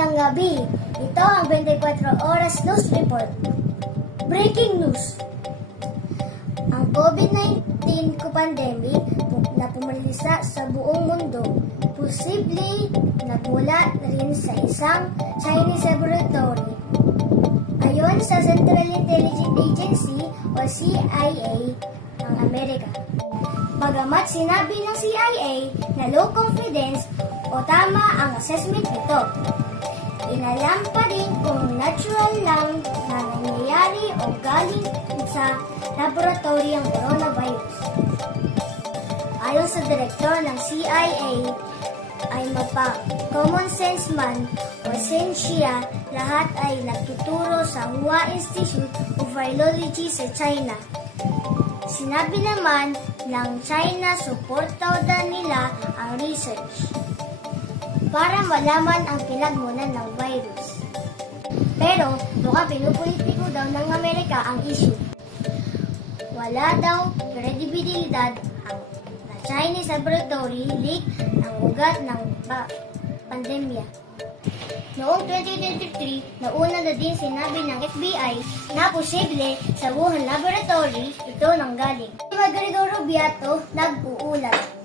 Magandang gabi. Ito ang 24 Oras News Report. Breaking news. Ang COVID-19 pandemic na pumalisa sa buong mundo, posibleng nagmula rin sa isang Chinese laboratory. Ayon sa Central Intelligence Agency o CIA ng Amerika. Bagamat sinabi ng CIA na low confidence o tama ang assessment nito, inalam pa rin kung natural lang na nangyayari o galing sa laboratory ang coronavirus. Ayon sa direktor ng CIA, ay mapa-common sense man o sensya, lahat ay nagtuturo sa Hua Institute of Virology sa China. Sinabi naman ng China, suportahan nila ang research para malaman ang pinagmulan ng virus. Pero mukhang pinupolitiko daw ng Amerika ang issue. Wala daw kredibilidad ang Chinese laboratory leak ng ugat ng pandemya. Noong 2023, nauna na din sinabi ng FBI na posible sa Wuhan Laboratory ito nanggaling. Margarito Rubiato, nag-uulat.